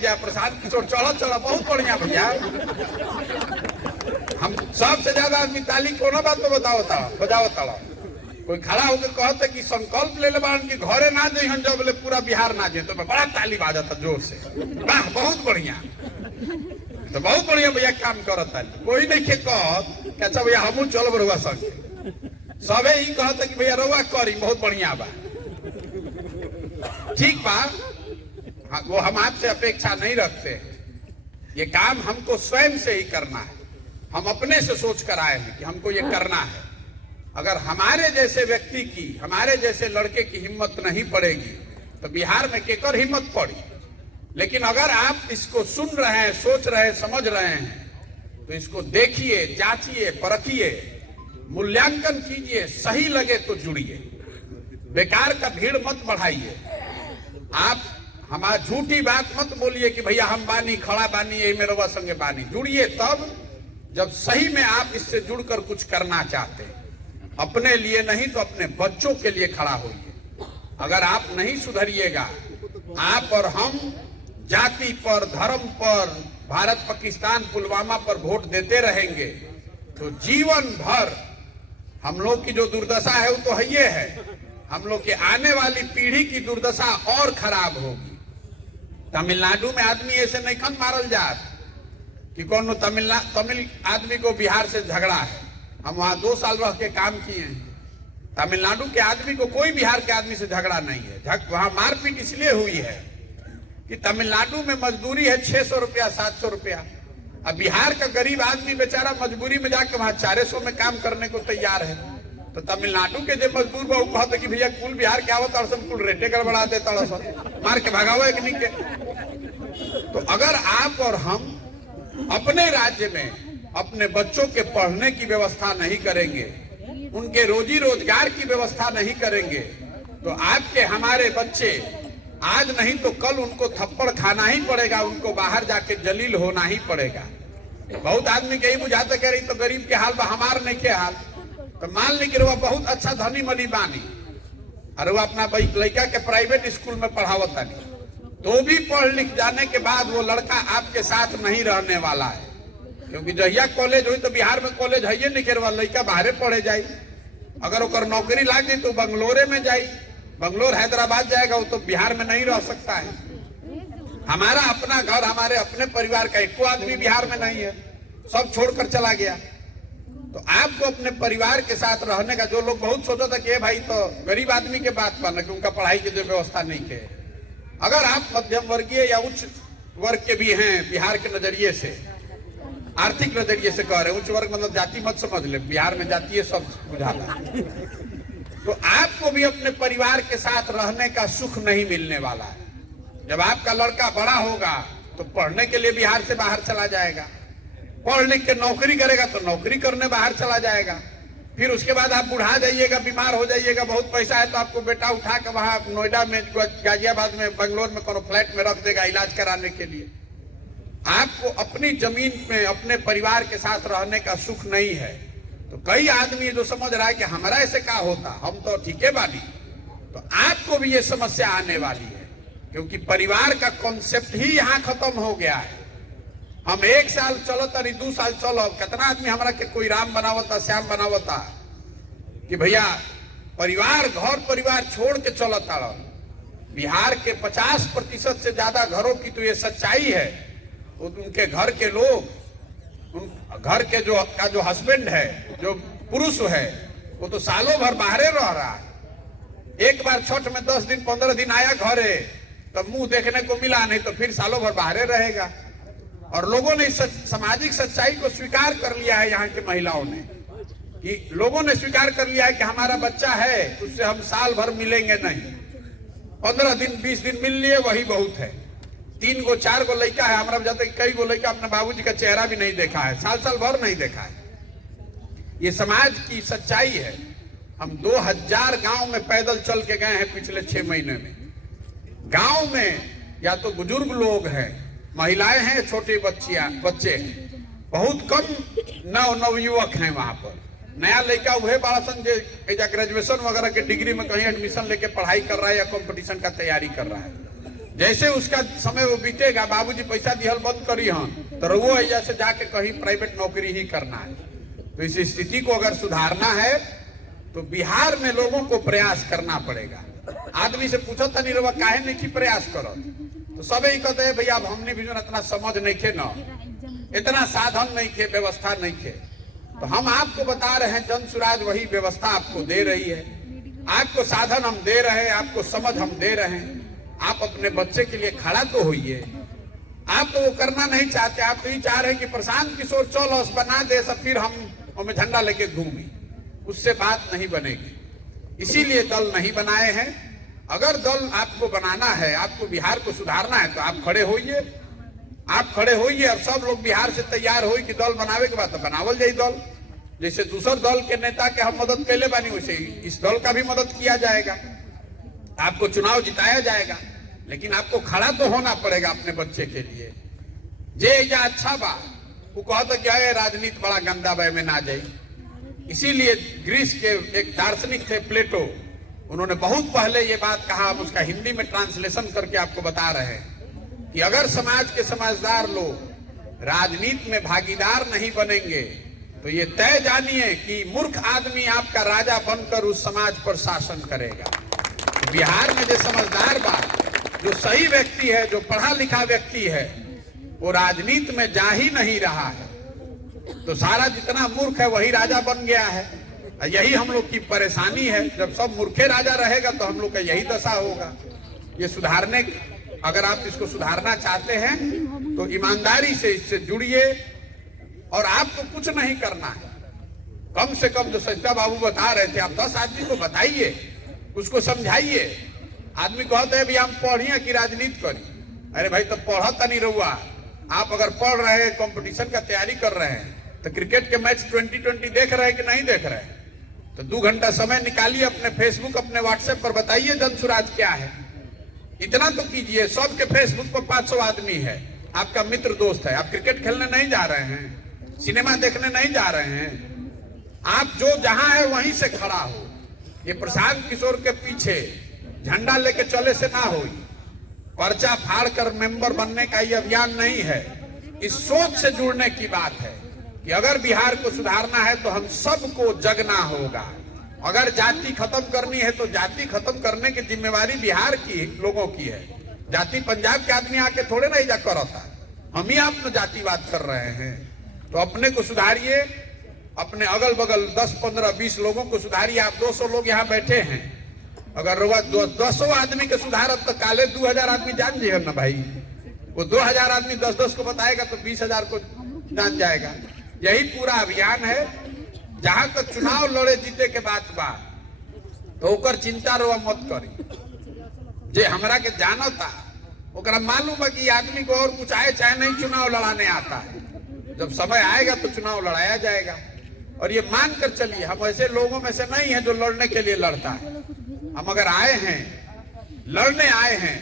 जा प्रशांत किशोर चढ़ चढ़ बहुत बढ़िया भैया। हम सबसे ज्यादा आदमी ताली कोनो बात में बजाओ ताड़ा। कोई खड़ा होकर कहते कि संकल्प ले ले कि घरे ना जाइए जब बोले पूरा बिहार ना जाए तो बड़ा ताली बाजता जोर से, वाह बहुत बढ़िया। तो बहुत बढ़िया भैया काम करता, कोई नहीं के कह अच्छा भैया हमू चल रहुआ संगे, सबे ही कहते कि भैया रहुआ करी बहुत बढ़िया बा, ठीक बा। वो हम आपसे अपेक्षा नहीं रखते, ये काम हमको स्वयं से ही करना है। हम अपने से सोच कर आए हैं कि हमको ये करना है। अगर हमारे जैसे व्यक्ति की, हमारे जैसे लड़के की हिम्मत नहीं पड़ेगी तो बिहार में केकर हिम्मत पड़ी। लेकिन अगर आप इसको सुन रहे हैं, सोच रहे हैं, समझ रहे हैं तो इसको देखिए, जांचिए, परखिए, मूल्यांकन कीजिए, सही लगे तो जुड़िए, बेकार का भीड़ मत बढ़ाइए। आप हमारा झूठी बात मत बोलिए कि भैया हम बानी खड़ा बानी ये मेरे संगे बानी। जुड़िए तब जब सही में आप इससे जुड़कर कुछ करना चाहते हैं, अपने लिए नहीं तो अपने बच्चों के लिए खड़ा होइए। अगर आप नहीं सुधरिएगा, आप और हम जाति पर, धर्म पर, भारत पाकिस्तान पुलवामा पर वोट देते रहेंगे तो जीवन भर हम लोग की जो दुर्दशा है वो तो है ये है, हम लोग के आने वाली पीढ़ी की दुर्दशा और खराब होगी। तमिलनाडु में आदमी ऐसे नहीं खन मारल जात कि कौन तमिल आदमी को बिहार से झगड़ा है। हम वहां 2 साल रह के काम किए हैं। तमिलनाडु के आदमी को कोई बिहार के आदमी से झगड़ा नहीं है। वहां मारपीट इसलिए हुई है कि तमिलनाडु में मजदूरी है 600 रुपया, 700 रुपया। अब बिहार का गरीब आदमी बेचारा मजबूरी में जाके वहां 400 में काम करने को तैयार है। तो तमिलनाडु के जो मजदूर बा कहते कि भैया कुल बिहार के आवत अड़सन कुल रेटे गड़बड़ा देता अड़सन, मार के भगाओ एक नहीं के। तो अगर आप और हम अपने राज्य में अपने बच्चों के पढ़ने की व्यवस्था नहीं करेंगे, उनके रोजी रोजगार की व्यवस्था नहीं करेंगे तो आपके हमारे बच्चे आज नहीं तो कल उनको थप्पड़ खाना ही पड़ेगा, उनको बाहर जाके जलील होना ही पड़ेगा। बहुत आदमी के ही बुझाते कह रही तो गरीब के हाल बा, हमार नहीं के हाल। तो मान ली कि वो बहुत अच्छा धनी मनी बानी और वो अपना लड़का के प्राइवेट स्कूल में पढ़ावता नहीं, तो भी पढ़ लिख जाने के बाद वो लड़का आपके साथ नहीं रहने वाला है। क्योंकि जहिया कॉलेज हुई तो बिहार में कॉलेज है नहीं के लड़का बाहरे पढ़े जाई। अगर ओकर नौकरी लाग गई तो बंगलोरे में जाई, बंगलोर हैदराबाद जाएगा, वो तो बिहार में नहीं रह सकता है। हमारा अपना घर, हमारे अपने परिवार का एको आदमी बिहार में नहीं है, सब छोड़कर चला गया। तो आपको अपने परिवार के साथ रहने का, जो लोग बहुत सोचा था कि भाई तो गरीब आदमी के बात बना कि उनका पढ़ाई की जो व्यवस्था नहीं है, अगर आप मध्यम वर्गीय या उच्च वर्ग के भी हैं बिहार के नजरिए से, आर्थिक नजरिए से कह रहे हैं, उच्च वर्ग मतलब जाति मत समझ ले, बिहार में जातीय सब बुझाता, तो आपको भी अपने परिवार के साथ रहने का सुख नहीं मिलने वाला है। जब आपका लड़का बड़ा होगा तो पढ़ने के लिए बिहार से बाहर चला जाएगा, पढ़ लिख के नौकरी करेगा तो नौकरी करने बाहर चला जाएगा। फिर उसके बाद आप बुढ़ा जाइएगा, बीमार हो जाइएगा, बहुत पैसा है तो आपको बेटा उठा के वहां नोएडा में, गाजियाबाद में, बंगलोर में कोनो फ्लैट में रख देगा इलाज कराने के लिए। आपको अपनी जमीन में अपने परिवार के साथ रहने का सुख नहीं है। तो कई आदमी जो समझ रहा है कि हमारा ऐसे क्या होता, हम तो ठीक है बानी, तो आपको भी ये समस्या आने वाली है। क्योंकि परिवार का कॉन्सेप्ट ही यहाँ खत्म हो गया है। हम 1 साल चलत और 2 साल चलो, कितना आदमी हमारा के कोई राम बनावता, श्याम बनावता कि भैया परिवार, घर परिवार छोड़ के चलता। बिहार के 50% से ज्यादा घरों की तो ये सच्चाई है। उनके घर के लोग, घर के जो हस्बैंड है, जो पुरुष है, वो तो सालों भर बाहरे रह रहा है। एक बार छठ में 10 दिन 15 दिन आया घरे तब मुंह देखने को मिला, नहीं तो फिर सालों भर बाहरे रहेगा। और लोगों ने इस सामाजिक सच्चाई को स्वीकार कर लिया है। यहाँ के महिलाओं ने, कि लोगों ने स्वीकार कर लिया है कि हमारा बच्चा है, उससे हम साल भर मिलेंगे नहीं, 15 दिन 20 दिन मिल लिए वही बहुत है। 3 गो 4 गो लड़का है हमारा, जाते कई गो लड़का अपने बाबूजी का चेहरा भी नहीं देखा है, साल भर नहीं देखा है। ये समाज की सच्चाई है। हम 2000 गांव में पैदल चल के गए हैं पिछले 6 महीने में। गांव में या तो बुजुर्ग लोग हैं, महिलाएं हैं, छोटे बच्चे हैं, बहुत कम नवयुवक हैं वहां पर। नया लड़का वह बड़ा सन ग्रेजुएशन वगैरह के डिग्री में कहीं एडमिशन लेके पढ़ाई कर रहा है या कंपटीशन का तैयारी कर रहा है। जैसे उसका समय वो बीतेगा, बाबूजी पैसा दिहल बंद करी हन, तो रहुओ ऐसा से जाके कहीं प्राइवेट नौकरी ही करना है। तो इस स्थिति को अगर सुधारना है तो बिहार में लोगों को प्रयास करना पड़ेगा। आदमी से पूछो तनी रवा काहे नहीं की प्रयास करो, तो सब ही कहते हैं भैया अब हमने भी जो इतना समझ नहीं खे न, इतना साधन नहीं खे, व्यवस्था नहीं खे। तो हम आपको बता रहे हैं जन सुराज वही व्यवस्था आपको दे रही है, आपको साधन हम दे रहे हैं, आपको समझ हम दे रहे हैं। आप अपने बच्चे के लिए खड़ा तो होइए। आप तो वो करना नहीं चाहते, आप तो ये चाह रहे हैं कि प्रशांत किशोर चौलस बना दे सब, फिर हम हमें झंडा लेके घूमी। उससे बात नहीं बनेगी, इसीलिए दल नहीं बनाए हैं। अगर दल आपको बनाना है, आपको बिहार को सुधारना है, तो आप खड़े होइए, आप खड़े होइए। और सब लोग बिहार से तैयार हो कि दल बनावे के बाद तो बनावल जाए दल। जैसे दूसर दल के नेता के हम मदद कैले बानी, वैसे इस दल का भी मदद किया जाएगा, आपको चुनाव जिताया जाएगा। लेकिन आपको खड़ा तो होना पड़ेगा अपने बच्चे के लिए। जे या अच्छा बा वो कहता क्या है राजनीति बड़ा गंदा बा में ना जाए। इसीलिए ग्रीस के एक दार्शनिक थे प्लेटो, उन्होंने बहुत पहले ये बात कहा, हम उसका हिंदी में ट्रांसलेशन करके आपको बता रहे हैं कि अगर समाज के समझदार लोग राजनीति में भागीदार नहीं बनेंगे तो ये तय जानिए कि मूर्ख आदमी आपका राजा बनकर उस समाज पर शासन करेगा। बिहार में जो समझदार बा, जो सही व्यक्ति है, जो पढ़ा लिखा व्यक्ति है, वो राजनीति में जा ही नहीं रहा है। तो सारा जितना मूर्ख है वही राजा बन गया है। यही हम लोग की परेशानी है। जब सब मूर्खे राजा रहेगा तो हम लोग का यही दशा होगा। ये सुधारने, अगर आप इसको सुधारना चाहते हैं तो ईमानदारी से इससे जुड़िए। और आपको कुछ नहीं करना है, कम से कम जो सच्चा बाबू बता रहे थे, आप 10 आदमी को बताइए, उसको समझाइए। आदमी कहते हैं भी हम पढ़िए कि राजनीति करी। अरे भाई तो पढ़ता नहीं रहुआ। आप अगर पढ़ रहे हैं, कंपटीशन का तैयारी कर रहे हैं, तो क्रिकेट के मैच 2020 देख रहे हैं कि नहीं देख रहे हैं, तो 2 घंटा समय निकालिए, अपने फेसबुक अपने व्हाट्सएप पर बताइए जनसुराज क्या है। इतना तो कीजिए। सबके फेसबुक पर 500 आदमी है, आपका मित्र दोस्त है। आप क्रिकेट खेलने नहीं जा रहे हैं, सिनेमा देखने नहीं जा रहे हैं, आप जो जहां है वहीं से खड़ा हो। ये प्रशांत किशोर के पीछे झंडा लेके चले से ना हो, पर्चा फाड़ कर मेंबर बनने का ये अभियान नहीं है। इस सोच से जुड़ने की बात है कि अगर बिहार को सुधारना है तो हम सबको जगना होगा। अगर जाति खत्म करनी है तो जाति खत्म करने की जिम्मेवारी बिहार की लोगों की है। जाति पंजाब के आदमी आके थोड़े नहीं जा करता, हम ही आप में जातिवाद कर रहे हैं। तो अपने को सुधारिए, अपने अगल बगल 10, 15, 20 लोगों को सुधारिए। आप 200 लोग यहाँ बैठे हैं, अगर 200 आदमी के सुधारब तो काले 2000 आदमी जान जाइए ना भाई। वो 2000 आदमी 10-10 को बताएगा तो 20,000 को जान जाएगा। यही पूरा अभियान है। जहां तक चुनाव लड़े जीते के बात बा तो ओकर चिंता रवा मत करी। जे हमरा के जानता ओकरा मालूम है कि आदमी को और कुछ आए चाहे नहीं, चुनाव लड़ाने आता है। जब समय आएगा तो चुनाव लड़ाया जाएगा। और ये मान कर चलिए, हम ऐसे लोगों में से नहीं है जो लड़ने के लिए लड़ता है। हम अगर आए हैं, लड़ने आए हैं,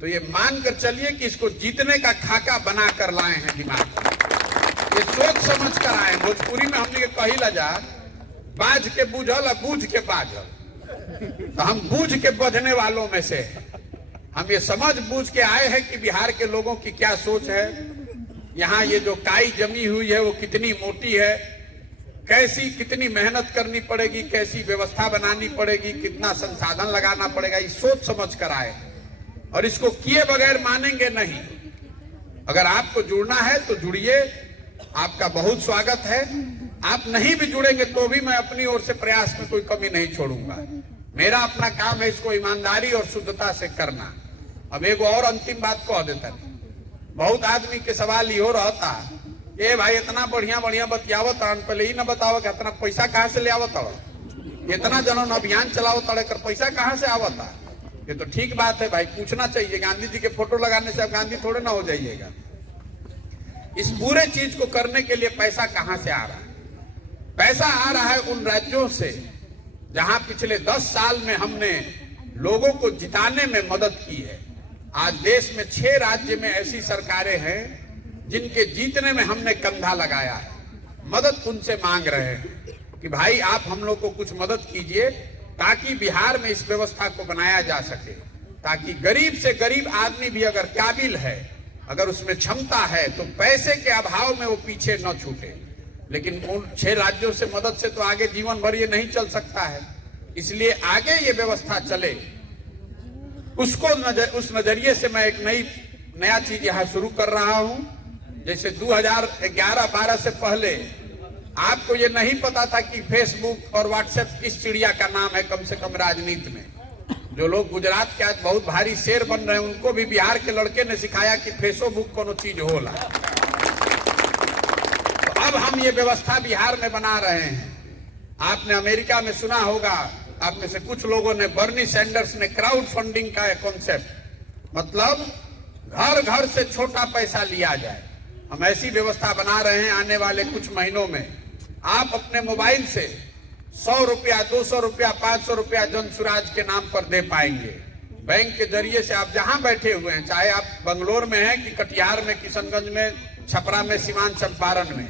तो ये मान कर चलिए कि इसको जीतने का खाका बना कर लाए हैं दिमाग में। ये सोच समझ कर आए। भोजपुरी में हमने कही ला जा, बाज के बूझल और बूझ के बाझल। तो हम बूझ के बजने वालों में से हम ये समझ बूझ के आए हैं कि बिहार के लोगों की क्या सोच है, यहाँ ये जो काई जमी हुई है वो कितनी मोटी है, कैसी कितनी मेहनत करनी पड़ेगी, कैसी व्यवस्था बनानी पड़ेगी, कितना संसाधन लगाना पड़ेगा। ये सोच समझ कर आए और इसको किए बगैर मानेंगे नहीं। अगर आपको जुड़ना है तो जुड़िए, आपका बहुत स्वागत है। आप नहीं भी जुड़ेंगे तो भी मैं अपनी ओर से प्रयास में कोई कमी नहीं छोड़ूंगा। मेरा अपना काम है इसको ईमानदारी और शुद्धता से करना। अब एक और अंतिम बात कह देता है, बहुत आदमी के सवाल ये हो रहता, ए भाई इतना बढ़िया बढ़िया बतियावत, पहले ही ना बताओ कि इतना पैसा कहाँ से ले आवत, इतना जनन अभियान चलावत, कर पैसा कहाँ से आवता। ये तो ठीक बात है भाई, पूछना चाहिए। गांधी जी के फोटो लगाने से अब गांधी थोड़े ना हो जाइएगा। इस पूरे चीज को करने के लिए पैसा कहां से आ रहा है? पैसा आ रहा है उन राज्यों से जहां पिछले 10 साल में हमने लोगों को जिताने में मदद की है। आज देश में 6 राज्य में ऐसी सरकारें हैं जिनके जीतने में हमने कंधा लगाया है। मदद उनसे मांग रहे हैं कि भाई आप हम लोग को कुछ मदद कीजिए ताकि बिहार में इस व्यवस्था को बनाया जा सके। ताकि गरीब से गरीब आदमी भी अगर काबिल है, अगर उसमें क्षमता है, तो पैसे के अभाव में वो पीछे न छूटे। लेकिन उन 6 राज्यों से मदद से तो आगे जीवन भर ये नहीं चल सकता है। इसलिए आगे ये व्यवस्था चले, उस नजरिए से मैं एक नया चीज यहाँ शुरू कर रहा हूँ। जैसे 2011-12 से पहले आपको ये नहीं पता था कि फेसबुक और व्हाट्सएप किस चिड़िया का नाम है, कम से कम राजनीति में। जो लोग गुजरात के आज बहुत भारी शेर बन रहे हैं, उनको भी बिहार के लड़के ने सिखाया कि फेसबुक कोनो चीज होला। तो अब हम ये व्यवस्था बिहार में बना रहे हैं। आपने अमेरिका में सुना होगा, आप में से कुछ लोगों ने, बर्नी सैंडर्स ने क्राउड फंडिंग का एक कॉन्सेप्ट, मतलब घर घर से छोटा पैसा लिया जाए। हम ऐसी व्यवस्था बना रहे हैं, आने वाले कुछ महीनों में आप अपने मोबाइल से 100 रुपया, 200 रुपया, 500 रुपया जन सुराज के नाम पर दे पाएंगे। बैंक के जरिए से आप जहां बैठे हुए हैं, चाहे आप बंगलोर में हैं कि कटिहार में, किशनगंज में, छपरा में, सीवान चंपारण में,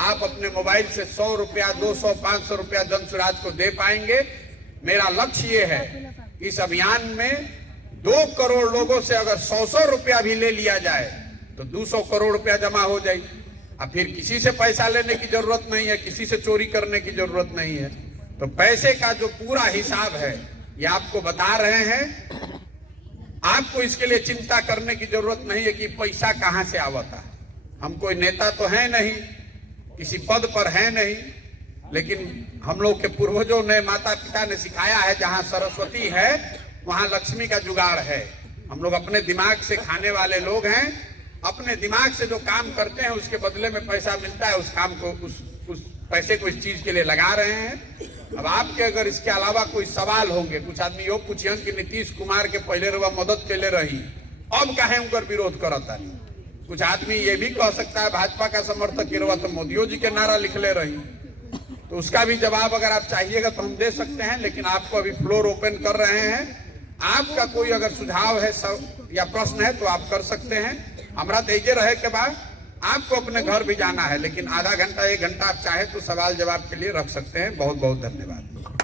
आप अपने मोबाइल से 100 रुपया, 200, 500 रुपया जन सुराज को दे पाएंगे। मेरा लक्ष्य ये है, इस अभियान में 2 करोड़ लोगों से अगर 100 रुपया भी ले लिया जाए तो 200 करोड़ रुपया जमा हो जाए। अब फिर किसी से पैसा लेने की जरूरत नहीं है, किसी से चोरी करने की जरूरत नहीं है। तो पैसे का जो पूरा हिसाब है ये आपको बता रहे हैं। आपको इसके लिए चिंता करने की जरूरत नहीं है कि पैसा कहां से आवता। हम कोई नेता तो है नहीं, किसी पद पर है नहीं, लेकिन हम लोग के पूर्वजों ने, माता पिता ने सिखाया है, जहां सरस्वती है वहां लक्ष्मी का जुगाड़ है। हम लोग अपने दिमाग से खाने वाले लोग हैं। अपने दिमाग से जो काम करते हैं उसके बदले में पैसा मिलता है। उस काम को, उस पैसे को इस चीज के लिए लगा रहे हैं। अब आपके अगर इसके अलावा कोई सवाल होंगे, कुछ आदमी यो पूछिए कि नीतीश कुमार के पहले रवा मदद के लिए रही, अब काहे उनकर विरोध करता नहीं। कुछ आदमी ये भी कह सकता है भाजपा का समर्थक रवा तो मोदियों जी के नारा लिखले रही। तो उसका भी जवाब अगर आप चाहिएगा तो हम दे सकते हैं, लेकिन आपको अभी फ्लोर ओपन कर रहे हैं। आपका कोई अगर सुझाव है या प्रश्न है तो आप कर सकते हैं। हमारा तेजे रहे के बाद आपको अपने घर भी जाना है, लेकिन आधा घंटा 1 घंटा आप चाहे तो सवाल जवाब के लिए रख सकते हैं। बहुत बहुत धन्यवाद।